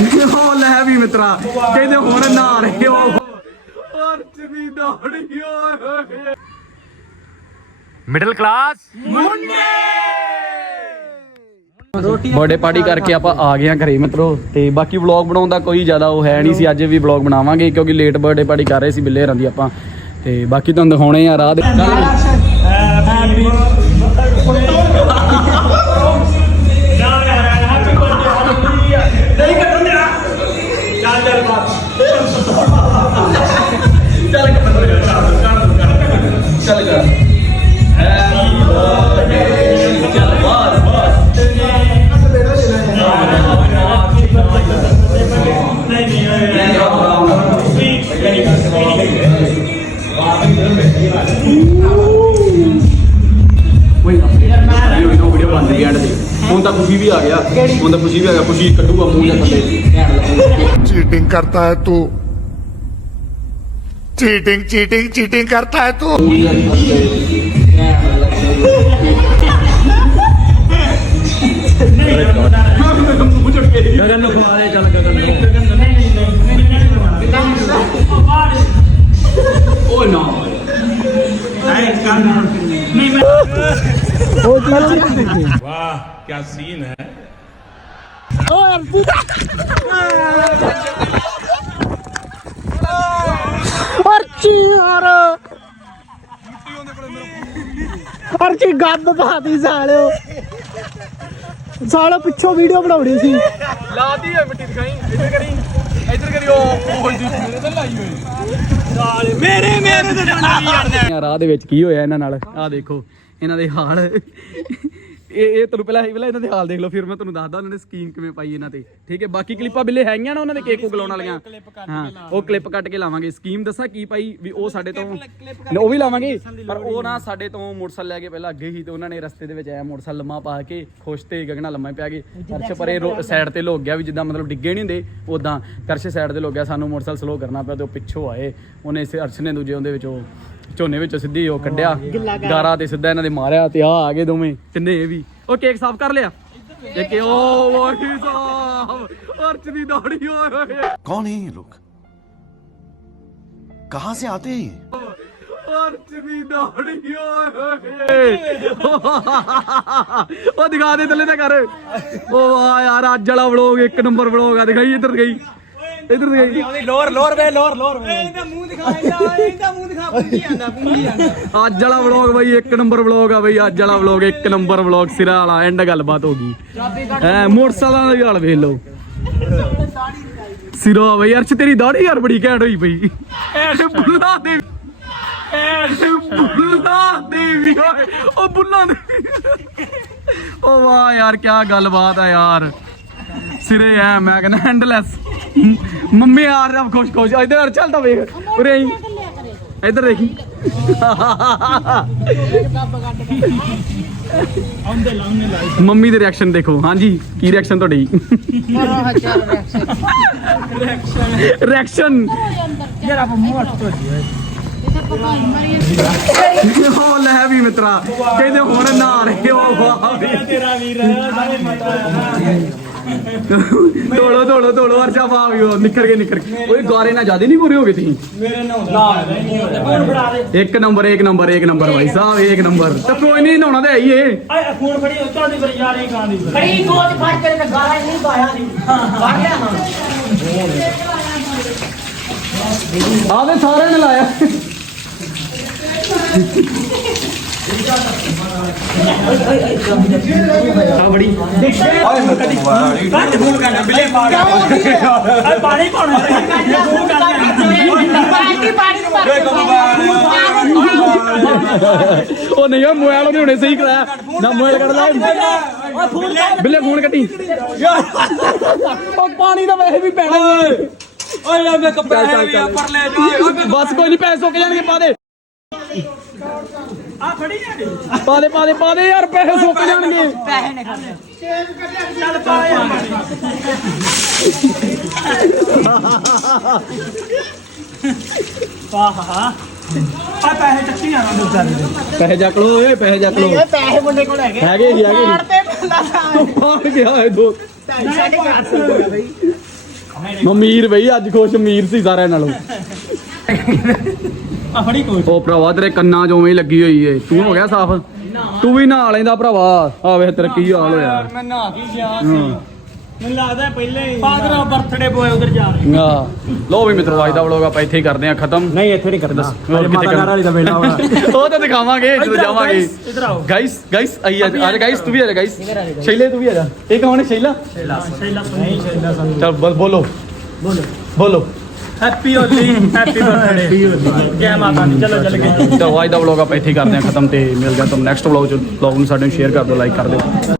ਉਹ ਲੈ ਵੀ ਮਿੱਤਰਾ। ਕਹਿੰਦੇ ਹੁਣ ਨਾ ਰਹੇ ਹੋ ਅਰਚ ਦੀ ਦਾੜੀ ਓਏ ਮਿਡਲ ਕਲਾਸ ਬਰਥਡੇ ਪਾਰਟੀ ਕਰਕੇ ਆਪਾਂ ਆ ਗਏ ਆ ਘਰੇ ਮਿੱਤਰੋ ਤੇ ਬਾਕੀ ਵਲੌਗ ਬਣਾਉਣ ਦਾ ਕੋਈ ਜ਼ਿਆਦਾ ਉਹ ਹੈ ਨਹੀਂ ਸੀ ਅੱਜ ਵੀ ਵਲੌਗ ਬਣਾਵਾਂਗੇ ਕਿਉਂਕਿ ਲੇਟ ਬਰਥਡੇ ਪਾਰਟੀ ਕਰ ਰਹੇ ਸੀ ਬਿੱਲੇ ਹਰਾਂ ਦੀ ਆਪਾਂ ਤੇ ਬਾਕੀ ਤੁਹਾਨੂੰ ਦਿਖਾਉਣੇ ਆ ਰਾਹ ਦੇ ਚੱਲ ਕਰ ਚੱਲ ਬਾਸ ਬਾਸ ਵੀਡੀਓ ਬਣ ਰਹੀ ਐਂਡ ਤੇ ਹੁਣ ਤਾਂ ਖੁਸ਼ੀ ਵੀ ਆ ਗਿਆ ਹੁਣ ਤਾਂ ਖੁਸ਼ੀ ਵੀ ਆ ਗਿਆ ਖੁਸ਼ੀ ਕੱਢੂਗਾ ਮੂੰਹ ਜਾਂ ਥੱਲੇ ਘੈਂਟ ਲੱਗੂਗਾ चीटिंग करता है तू चीटिंग चीटिंग चीटिंग करता है तू वाह क्या सीन है ਯਾਰ। ਅਰਚੀ ਗੱਦ ਪਾਤੀ ਸਾਲਿਓ। ਸਾਲਿਓ ਪਿੱਛੋਂ ਵੀਡੀਓ ਬਣਾਉਣੀ ਸੀ। ਲਾਤੀ ਹੈ ਮਿੱਟੀ ਦਿਖਾਈ। ਇੱਧਰ ਕਰੀ। ਇੱਧਰ ਕਰੀ ਉਹ ਜੀ। ਮੇਰੇ ਤੇ ਲਾਈ ਹੋਈ। ਮੇਰੇ ਮੇਰੇ ਤੇ ਡੰਡਾ ਰਾਹ ਦੇ ਵਿੱਚ ਕੀ ਹੋਇਆ ਇਹਨਾਂ ਨਾਲ? ਆਹ ਦੇਖੋ ਇਹਨਾਂ ਦੇ ਹਾਲ। ਇਹ ਇਹ ਤੁਹਾਨੂੰ ਪਹਿਲਾਂ ਪਹਿਲਾਂ ਇਹਨਾਂ ਦੇ ਹਾਲ ਦੇਖ ਲਓ ਫਿਰ ਮੈਂ ਤੁਹਾਨੂੰ ਦੱਸਦਾ ਉਹਨਾਂ ਨੇ ਸਕੀਮ ਕਿਵੇਂ ਪਾਈ ਇਹਨਾਂ ਤੇ। ਠੀਕ ਹੈ ਬਾਕੀ ਕਲਿੱਪਾਂ ਬਿੱਲੇ ਹੈਗੀਆਂ ਨਾ ਉਹਨਾਂ ਦੇ ਕੇਕ ਉਗਲਾਉਣ ਵਾਲੀਆਂ। ਹਾਂ ਉਹ ਕਲਿੱਪ ਕੱਟ ਕੇ ਲਾਵਾਂਗੇ। ਸਕੀਮ ਦੱਸਾਂ ਕੀ ਪਾਈ ਵੀ ਉਹ ਸਾਡੇ ਤੋਂ ਉਹ ਵੀ ਲਾਵਾਂਗੇ ਪਰ ਉਹ ਨਾ ਸਾਡੇ ਤੋਂ ਮੋਟਰਸਾਈਕਲ ਲੈ ਕੇ ਪਹਿਲਾਂ ਅੱਗੇ ਹੀ ਤੇ ਉਹਨਾਂ ਨੇ ਰਸਤੇ ਦੇ ਵਿੱਚ ਆਇਆ ਮੋਟਰਸਾਈਕਲ ਲੰਮਾ ਪਾ ਕੇ ਖੁਸ਼ ਤੇ ਗਗਨਾ ਲੰਮਾ ਪਿਆ ਗਏ ਅਰਸ਼ ਪਰੇ ਸਾਈਡ ਤੇ ਲੁੱਕ ਗਿਆ ਵੀ ਜਿੱਦਾਂ ਮਤਲਬ ਡਿੱਗੇ ਨਹੀਂ ਹੁੰਦੇ ਉਦਾਂ ਕਰਸ਼ ਸਾਈਡ ਤੇ ਲੁੱਕ ਗਿਆ ਸਾਨੂੰ ਮੋਟਰਸਾਈਕਲ ਸਲੋ ਕਰਨਾ ਪਿਆ ਤੇ ਉਹ ਪਿੱਛੋਂ ਆਏ। ਉਹਨੇ ਇਸੇ ਅਰਸ਼ ਨੇ ਦੂਜੇ ਉਹਦੇ ਵਿੱਚੋਂ ਝੋਨੇ ਵਿੱਚ ਸਿੱਧੀ ਉਹ ਕੱਢਿਆ ਗਾਰਾ ਤੇ ਸਿੱਧਾ ਇਹਨਾਂ ਦੇ ਮਾਰਿਆ ਤੇ ਆ ਆ ਗਏ ਦੋਵੇਂ ਤਿੰਨੇ ਵੀ। ਉਹ ਕੇਕ ਸਾਫ਼ ਕਰ ਲਿਆ। ਤੇ ਉਹ ਵਾਰੀ ਸਾਹਿਬ ਅਰਚ ਦੀ ਦਾੜੀ ਹੋ ਰਹੀ ਹੈ ਕੌਣ ਹੈ ਇਹ ਲੋਕ? ਕਹਾਂ ਸੇ ਆਤੇ ਹੈ ਅਰਚ ਦੀ ਦਾੜੀ ਹੋ ਰਹੀ ਉਹ ਦਿਖਾ ਦੇ ਥੱਲੇ ਤਾਂ ਕਰ ਉਹ ਆ ਯਾਰ ਅੱਜ ਵਾਲਾ ਵਲੋਗ ਇੱਕ ਨੰਬਰ ਵਲੋਗ ਆ ਦਿਖਾਈ ਇੱਧਰ ਗਈ ਇੱਧਰ ਗਈ ਲੋਰ ਲੋਰ ਵੇ ਲੋਰ ਲੋਰ ਵੇ। ਅੱਜ ਵਾਲਾ ਵਲੌਗ ਬਈ ਇੱਕ ਨੰਬਰ ਵਲੌਗ ਆ ਬਈ ਅੱਜ ਵਾਲਾ ਵਲੌਗ ਇੱਕ ਨੰਬਰ ਵਲੌਗ ਸਿਰਾ ਵਾਲਾ ਐਂਡ ਗੱਲਬਾਤ ਹੋ ਗਈ। ਐ ਮੋਟਰਸਾਈਕਲਾਂ ਦਾ ਹਾਲ ਵੇਖ ਲਓ। ਸਿਰਾ ਬਈ ਅਰਸ਼ ਤੇਰੀ ਦਾੜੀ ਯਾਰ ਬੜੀ ਘੈਂਟ ਹੋਈ ਪਈ। ਐਸ਼ ਬੁੱਲਾ ਦੇ ਐਸ਼ ਬੁੱਲਾ ਦੇ ਵੀ ਓਏ ਉਹ ਬੁੱਲਾ ਦੇ ਉਹ ਵਾਹ ਯਾਰ ਕੀ ਗੱਲਬਾਤ ਆ ਯਾਰ। ਸਿਰੇ ਐ ਮੈਂ ਕਹਿੰਦਾ ਹੈਂਡਲੈਸ ਮੰਮੀ ਆ ਰਿਹਾ ਖੁਸ਼ ਖੁਸ਼ ਇਧਰ ਚੱਲਦਾ ਵੇਖ ਉਰੇ ਆਈ ਇੱਧਰ ਦੇਖੀ ਮੰਮੀ ਦੇ ਰਿਐਕਸ਼ਨ ਦੇਖੋ ਹਾਂਜੀ ਕੀ ਰਿਐਕਸ਼ਨ ਤੁਹਾਡੀ ਰਿਐਕਸ਼ਨ ਉਹ ਲੈ ਵੀ ਮਿੱਤਰਾ ਕਹਿੰਦੇ ਹੁਣ ਨਾ ਰਹੇ ਹੋ ਵਾਹ ਵੀ ਤੇਰਾ ਵੀਰ ਸਾਰੇ ਤੋੜੋ ਤੋੜੋ ਤੋੜੋ ਅਰਸ਼ਾ ਵੀ ਉਹ ਨਿਕਰ ਕੇ ਨਿਕਰ ਕੇ ਓਏ ਗਾਰੇ ਨਾਲ ਜ਼ਿਆਦਾ ਨਹੀਂ ਪੂਰੇ ਹੋ ਗਏ ਤੁਸੀਂ? ਮੇਰੇ ਨਾਲ ਨਾ ਨਹੀਂ ਹੁੰਦਾ। ਫੋਨ ਫੜਾ ਦੇ। ਇੱਕ ਨੰਬਰ ਇੱਕ ਨੰਬਰ ਇੱਕ ਨੰਬਰ ਭਾਈ ਸਾਹਿਬ ਇੱਕ ਨੰਬਰ। ਤੇ ਕੋਈ ਨਹੀਂ ਨਹਾਉਣਾ ਤੇ ਆਈਏ ਆਏ ਫੋਨ ਫੜੀ ਉੱਤਾਂ ਦੀ ਬਰੀ ਯਾਰ ਇਹ ਗਾਂ ਦੀ। ਕੜੀ ਗੋਦ ਫੜ ਕੇ ਤੇ ਗਾਲਾਂ ਨਹੀਂ ਪਾਇਆ ਸੀ। ਫੜ ਲਿਆ ਹਾਂ ਆਵੇ ਸਾਰਿਆਂ ਨੇ ਲਾਇਆ। ਆ ਬੜੀ ਕੱਟ ਫੋਨ ਕਰਨਾ ਬਿਲੇ ਪਾ ਗਿਆ ਪਾਣੀ ਪਾਉਣਾ ਫੋਨ ਕਰ ਪਾਰਟੀ ਪਾਰਟੀ ਉਹ ਨਹੀਂ ਉਹ ਮੋਬਾਈਲ ਉਹਨੇ ਹੁਣੇ ਸਹੀ ਕਰਾਇਆ ਨਾ ਮੋਬਾਈਲ ਕੱਢ ਲੈ ਬਿੱਲੇ ਫੋਨ ਕੱਟੀ ਉਹ ਪਾਣੀ ਦਾ ਵੈਸੇ ਵੀ ਪੈਣਾ ਹੀ ਓਏ ਮੈਂ ਕੱਪੜਾ ਚੱਲ, ਚੱਲ, ਵੀ ਲੈ ਜੀ ਬਸ ਕੋਈ ਨਹੀਂ ਪੈਸੇ ਸੁੱਕ ਜਾਣਗੇ ਪਾ ਦੇ ਆ ਪਾ ਦੇ ਪਾ ਦੇ ਪਾ ਦੇ ਯਾਰ ਪੈਸੇ ਸੁੱਕ ਜਾਣਗੇ। ਚੱਲ ਪਾ ਯਾਰ ਵਾਹ ਹਾਂ ਆ ਪੈਸੇ ਚੱਕੀ ਜਾਣਾ ਦੂਜਾ ਦੇ। ਪੈਸੇ ਚੱਕ ਲੋ ਓਏ ਪੈਸੇ ਚੱਕ ਲੋ ਪੈਸੇ ਮੁੰਡੇ ਕੋਲ ਹੈਗੇ। ਹੈਗੇ ਜੀ ਹੈਗੇ ਤੇ ਬੰਦਾ ਜੀ ਪਾੜ ਗਿਆ ਇਹ ਦੋ। ਸਾਡੇ ਘਰ ਮਮੀਰ ਬਈ। ਅੱਜ ਖੁਸ਼ ਅਮੀਰ ਸੀ ਸਾਰਿਆਂ ਨਾਲੋਂ। ਆ ਫੜੀ ਕੋਈ। ਉਹ ਭਰਾਵਾ ਤੇਰੇ ਕੰਨਾਂ 'ਚ ਉਵੇਂ ਹੀ ਲੱਗੀ ਹੋਈ ਏ। ਤੂੰ ਹੋ ਗਿਆ ਸਾਫ਼? ਤੂੰ ਵੀ ਨਹਾ ਲੈਂਦਾ ਭਰਾਵਾ। ਆ ਵੇਖ ਤੇਰਾ ਕੀ ਹਾਲ ਹੋਇਆ। ਮੈਂ ਨਹਾ ਕੇ ਗਿਆ ਸੀ। ਮੈਨੂੰ ਲੱਗਦਾ ਪਹਿਲੇ ਹੀ। ਫਾਦਰ ਬਰਥਡੇ ਬੋਏ ਉਧਰ ਜਾ ਰਹੇ। ਆ ਲੋ ਵੀ ਮਿੱਤਰੋ ਅੱਜ ਦਾ ਵਲੋਗ ਆਪਾਂ ਇੱਥੇ ਹੀ ਕਰਦੇ ਆ ਖਤਮ। ਨਹੀਂ ਇੱਥੇ ਨਹੀਂ ਕਰਦਾ ਹੋਰ ਕਿੱਥੇ ਕਰਨਾ? ਵਾਲੀ ਦਾ ਉਹ ਤਾਂ ਦਿਖਾਵਾਂਗੇ ਜਦੋਂ ਜਾਵਾਂਗੇ। ਇਧਰ ਆਓ। ਗਾਇਸ ਗਾਇਸ ਆਈ ਆ। ਜਾ ਗਾਇਸ ਤੂੰ ਵੀ ਆ ਜਾ ਗਾਇਸ ਸ਼ੈਲੇ ਤੂੰ ਵੀ ਆ ਜਾ। ਇਹ ਕੌਣ ਹੈ ਸ਼ੈਲਾ? ਸ਼ੈਲਾ। ਸ਼ੈਲਾ ਸੁਣੀ। ਸ਼ੈਲਾ ਸੁਣੀ। ਚਲ ਬੋਲੋ। ਬੋਲੋ। Happy Holi happy birthday happy Holi ਜੈ ਮਾਤਾ ਦੀ। ਚਲੋ ਚੱਲ ਗਏ। ਤਾਂ ਅੱਜ ਦਾ ਵਲੋਗ ਆਪਾਂ ਇੱਥੇ ਹੀ ਕਰਦੇ ਆ ਖਤਮ ਤੇ ਮਿਲਦੇ ਆ ਤੁਹਾਨੂੰ ਨੈਕਸਟ ਵਲੋਗ ਚ। ਵਲੋਗ ਨੂੰ ਸਾਡੇ ਨੂੰ ਸ਼ੇਅਰ ਕਰ ਦਿਓ ਲਾਈਕ ਕਰ ਦਿਓ।